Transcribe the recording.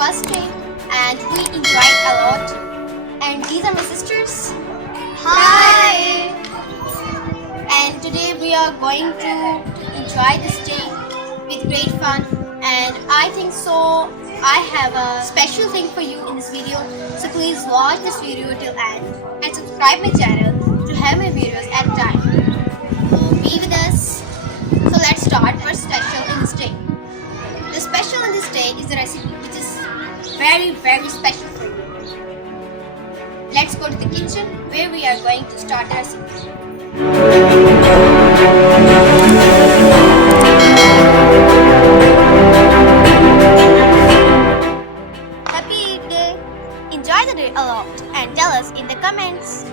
first day and we enjoyed a lot. And these are my sisters. Hi! And today we are going to enjoy this day with great fun. And I think so I have a special thing for you in this video. So please watch this video till end and subscribe my channel to have my videos at time. So be with us. So let's start what's special in this day. The special in this day is the recipe which is very special for you. Let's go to the kitchen where we are going to start the recipe. Happy Eid Day! Enjoy the day a lot and tell us in the comments.